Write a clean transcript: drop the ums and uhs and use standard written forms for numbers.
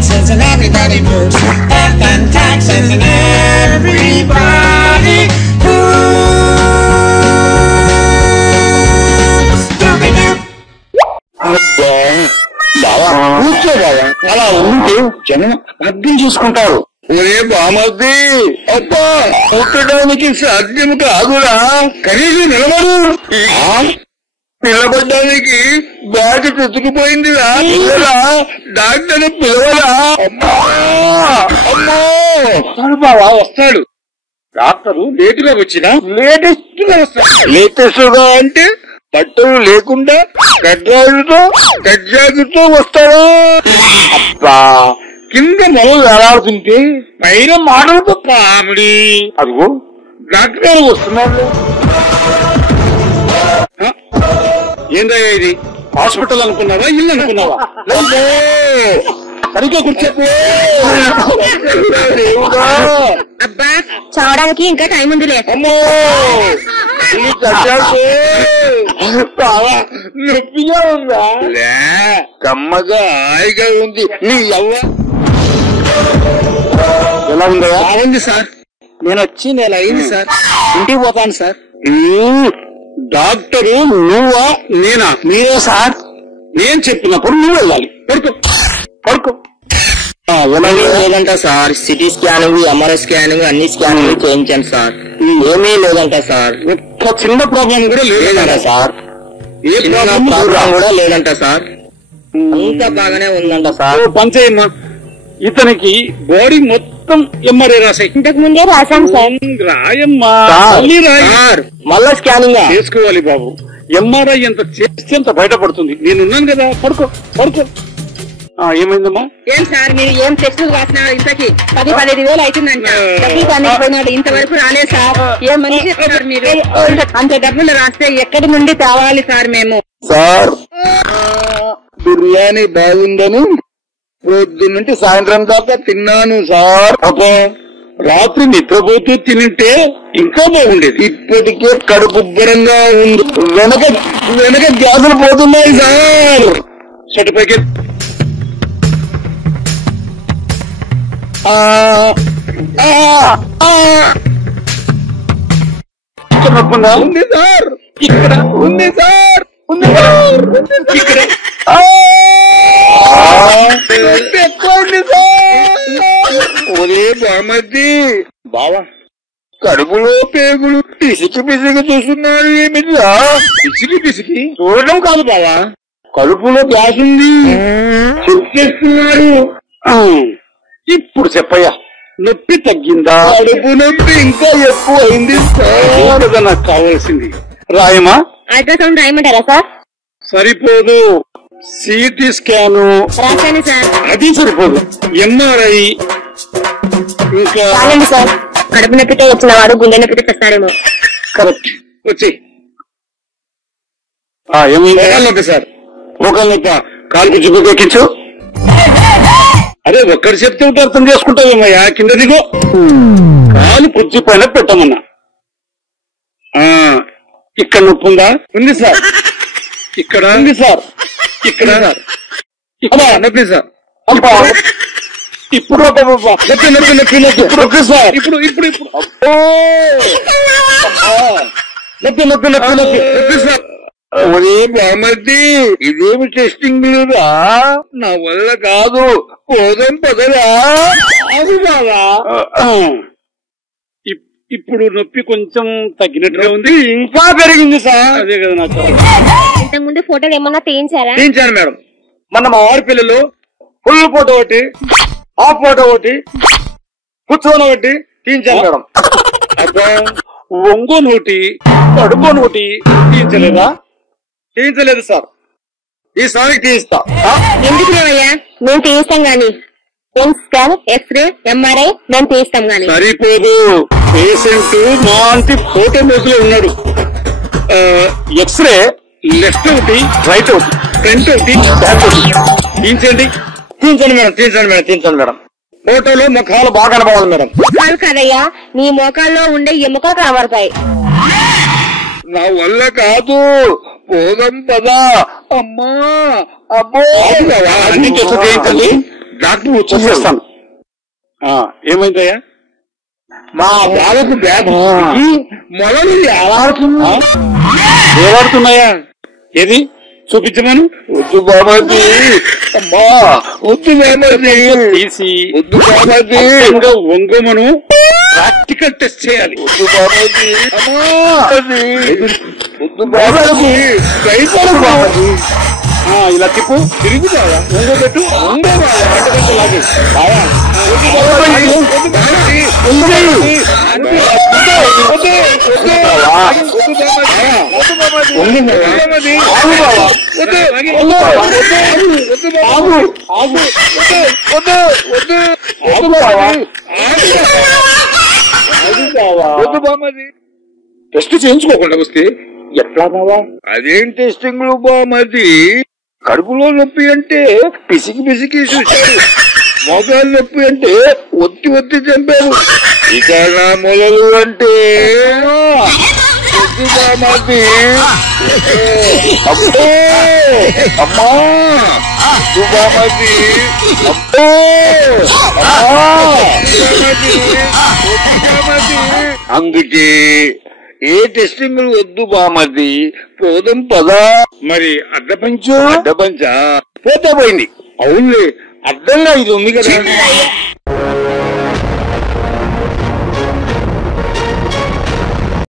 taxes and everybody moves. Death and taxes and everybody moves. Scooby-Doo. బావా కూర్చో బావా, అలా ఉంటే జనం అర్థం చేసుకుంటారు. ఒరే బామర్ది, అబ్బా కొట్టడానికి సాధ్యం కాదురా, కనీసం నిలబడు. నిలబడ్డానికి బ్యాగ్ తెచ్చుకుపోయిందిరా, పిల్లరా డాక్టర్ పిలవరా. అమ్మా అమ్మో బావా వస్తాడు డాక్టరు, లేటుగా వచ్చినా లేటెస్ట్ గా వస్తాడు. లేటెస్ట్ గా అంటే బట్టలు లేకుండా గడ్జాగుతో వస్తాడా? అబ్బా కింద మొదలు వేలాడుతుంటే పైన మాటలతో పామిడి. అదిగో డాక్టర్ గారు వస్తున్నారు. ఏందయ్యా ఇది, హాస్పిటల్ అనుకున్నావా ఇల్లు అనుకున్నావా? సరిగ్గా కూర్చోపో. అబ్బా చావడానికి ఇంకా టైం ఉందిలే. అమ్మో నొప్పిగా ఉందా? కమ్మగా హాయిగా ఉంది. నీ ఎవ్వ ఎలా ఉందా? బాగుంది సార్. నేను వచ్చి నెల అయింది సార్, ఇంటికి పోతాను సార్. డాక్టరు నువ్వా నేనా? మీరే సార్. నేను చెప్పినప్పుడు నువ్వు వెళ్ళాలి. పడుకో పడుకో. లేదంట sir, city scanning MRI scanning అన్ని స్కానింగ్ చేయించాను సార్, ఏమీ లేదంట సార్. ఒక్క చిన్న ప్రాబ్లం కూడా లేదంట సార్. ఏ ప్రాబ్లం కూడా లేదంట సార్, అంతా బాగానే ఉందంట సార్. పంచయ్యమ్మ, ఇతనికి బాడీ మొత్తం ఎంఆర్ఐ రాసాయి. ఇంతకు ముందే రాశాం సార్. రాయమ్మా మళ్ళా స్కానింగ్ చేసుకోవాలి బాబు. ఎంఆర్ఐ ఎంత చేస్తే అంత బయటపడుతుంది. నేనున్నాను కదా, పడుకో పడుకో. ఏమైందమ్మా? ఏం సార్ మీరు ఏం టెస్టులు రాసినారు? ఇంతకి 10-15,000 అవుతుందంట. డబ్బులు పనిపోయినాడు, ఇంతవరకు రాలేదు సార్. ఏమని చెప్తున్నారు మీరు? అంత డబ్బులు రాస్తే ఎక్కడి నుండి తేవాలి సార్ మేము? సార్ బిర్యానీ బాగుందని పొద్దున్న నుంచి సాయంత్రం దాకా తిన్నాను సార్. అబ్బా రాత్రి నిద్రపోతూ తింటే ఇంకా బాగుండేది. ఇప్పటికే కడుపు ఉబ్బరంగా ఉంది. వెనక గ్యాసులు పోతున్నాయి సార్. చెట్టుపైకి ఉంది సార్, ఇక్కడ ఉంది సార్, ఉంది సార్, ఇక్కడ ఎక్కువండి సార్. ఒరే బామర్ది, బావా కడుపులో పేగులు పిసికి పిసికి చూస్తున్నారు. ఏమిటా పిసికి పిసికి చూడడం కాదు బావా, కడుపులో గ్యాస్ ఉంది చెక్ చేస్తున్నారు. ఇప్పుడు చెప్పయ్యా, నొప్పి తగ్గిందా? కడుపు నొప్పి ఇంకా ఎక్కువ అయింది సార్. నాకు కావాల్సింది రాయమా? అల్ట్రాసౌండ్ రాయమంటారా సార్? సరిపోదు, సిటీ స్కాను రాశాను సార్. అది సరిపోదు, ఎంఆర్ఐ ఇంకా సార్. కడుపు నొప్పితో వచ్చిన వాడు గుండె నొప్పితో చేస్తాడేమో. కరెక్ట్. వచ్చి ఏమైంది సార్? ఒకళ్ళు కాలుకు జిబ్బు ఎక్కించు. అదే ఒక్కరు చెప్తే ఉంటే అర్థం చేసుకుంటావేమయ్యా. కింద దిగో, కాలు కుర్చీ పైన పెట్టమన్నా. ఇక్కడ నొప్పి ఉందా? ఉంది సార్. ఇక్కడ ఉంది సార్. ఇక్కడ నొప్పి సార్. ఇప్పుడు నొప్పి నొప్పి నొప్పి నొప్పి ఇప్పుడు సార్. ఇప్పుడు ఇప్పుడు ఇప్పుడు నొప్పి నొప్పి నొప్పి నొప్పి నొప్పి సార్. ఒరే బామర్ది, ఇదేమి టెస్టింగ్ లేదా? నా వల్ల కాదు, పోదాం పదరా. అది బాగా ఇప్పుడు నొప్పి కొంచెం తగ్గినట్టుగా ఉంది, ఇంకా పెరిగింది సార్. అదే కదా నాకు. ఇంతకు ముందు ఫోటోలు ఏమన్నా తీయించారా? తీయించాను మేడం. మన మా వారి పిల్లలు ఫుల్ ఫోటో ఒకటి, హాఫ్ ఫోటో ఒకటి, కూర్చొని ఒకటి తీయించాను మేడం. అబ్బా ఒంగోని ఒకటి, కడుపుని ఒకటి తీయించలేదా? తీయించలేదు సార్. ఈసారి తీయిస్తా. ఎందుకు లేవయ్యా, మేము తీయిస్తాం గాని. స్కాన్, ఎక్స్రే, ఎంఆర్ఐ మేము తీయిస్తాం గాని. సరిపోదు, పేషెంట్ మాంటి ఫోటో మోసులో ఉన్నాడు. ఎక్స్రే లెఫ్ట్ ఒకటి, రైట్ ఒకటి, ఫ్రంట్ ఒకటి, బ్యాక్ ఒకటి తీయించండి. తీయించండి మేడం, తీయించండి మేడం, తీయించండి మేడం. ఫోటోలో ముఖాలు బాగా కనబడాలి మేడం. ముఖాలు కదయ్యా, నీ ముఖాల్లో ఉండే ఎముకలు కనబడతాయి. నా వల్ల కాదు, పోదాం పదా. అమ్మా అబ్బో, అన్ని టెస్ట్ చేయించండి. డాక్టర్ వచ్చేస్తాను. ఏమైందయ్యా? మా బాలకు బ్యాగ్ మొదలు ఏలాడుతున్నాయా? ఏది చూపించమను. వద్దు బాబాజీ, అమ్మా వద్దు బాబాజీ, తీసి వద్దు బాబాజీ, ఒంగోమను ప్రాక్టికల్ టెస్ట్ చేయాలి. వద్దు బాబాజీ, అమ్మా వద్దు బాబాజీ, భయపడు బాబాజీ. ఇలా తిప్పు, తిరుగుతావా? ఒంగో పెట్టు, ఒంగో లాగే బాగా. టెస్ట్ చేయించుకోకుండా వస్తే ఎట్లా బావా? అదేం టెస్టింగ్లు బామది? కడుపులో నొప్పి అంటే పిసికి పిసికి చూశారు, మోకాలు నొప్పి అంటే ఒత్తి ఒత్తి చంపారు, ఇక నా మొదలు అంటే బామది. అబ్బో అమ్మా బామది, అబ్బో అందుకే ఏ టెస్టింగ్ వద్దు బామది, పోదాం పదా. మరి అడ్డపంచు? అడ్డపంచా పోతే పోయింది. అవునులే, అడ్డంగా ఇది ఉంది కదా.